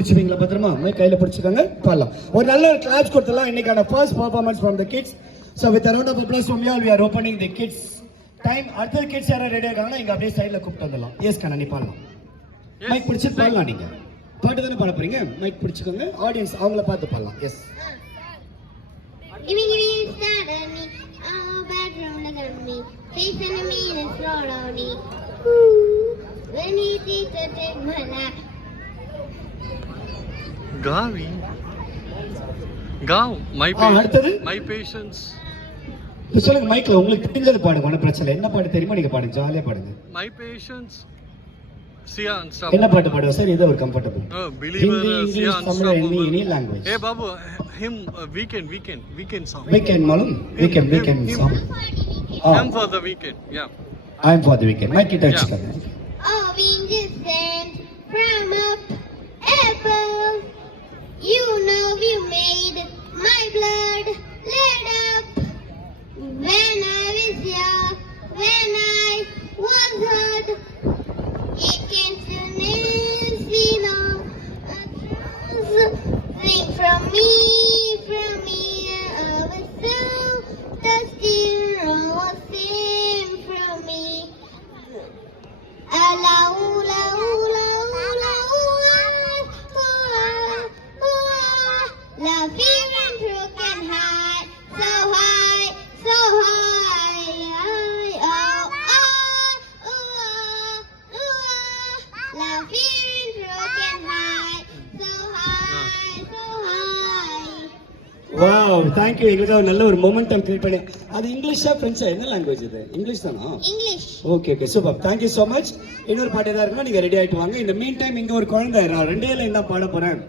பிடிச்சிப்பீங்களா பத்திரமா? மைக் கையில பிடிச்சிக்கோங்க, பாடலாம். ஒரு நல்ல ஒரு கிளாப்ஸ் கொடுத்துலாம். இன்னைக்கான first performance from the kids. So with a round of applause from you all, we are opening the kids time. அடுத்த கிட்ஸ் யாரும் ரெடியா இருக்காங்கன்னா இங்க அப்படியே சைடுல கூப்பிட்டு வந்துடலாம். எஸ் கண்ணா, நீ பாடலாம். மைக் பிடிச்சி பாடலாம். நீங்க பாட்டு தானே பாட போறீங்க. மைக் பிடிச்சிக்கோங்க. ஆடியன்ஸ் அவங்கள பார்த்து பாடலாம். S. Face enemy and slowly. When he takes a take my lap. Gavi. Gav. My patience. சொல்லுங்க மைக்ல உங்களுக்கு தெரிஞ்சது பாடுங்க, ஒன்றும் பிரச்சனை. என்ன பாட்டு தெரியுமோ நீங்க பாடுங்க, ஜாலியா பாடுங்க. My patience. Sia and stuff. என்ன பாட்டு பாடுவா சார்? இது ஒரு comfortable. Believer, Sia and stuff. Any language. Hey Babu, him weekend song. Weekend malum. Weekend song. I'm for the weekend. Yeah. I'm for the weekend. Mic it touch kar. Oh, angels sent from up above. You know you made my blood let up. When I was young, when I was hurt, it came to me, no. Sing from me, I was so thirsty, was sing from me. La oola oola oola oola, la fear and broken heart, so high, oh la fear and broken heart, so high. Wow, thank you. எங்களுக்காக நல்ல ஒரு momentum create பண்ணி. அது இங்கிலீஷா ஃப்ரெஞ்சா என்ன லாங்குவேஜ் இது? இங்கிலீஷ் தானா? English. Okay super. Thank you so much. இன்னொரு பாட்டு ஏதாவது இருக்குன்னா நீங்க ரெடி ஆயிட்டு வாங்க. இந்த மீன் டைம் இங்க ஒரு குழந்தை 2 லைன் தான் பாட போறேன்.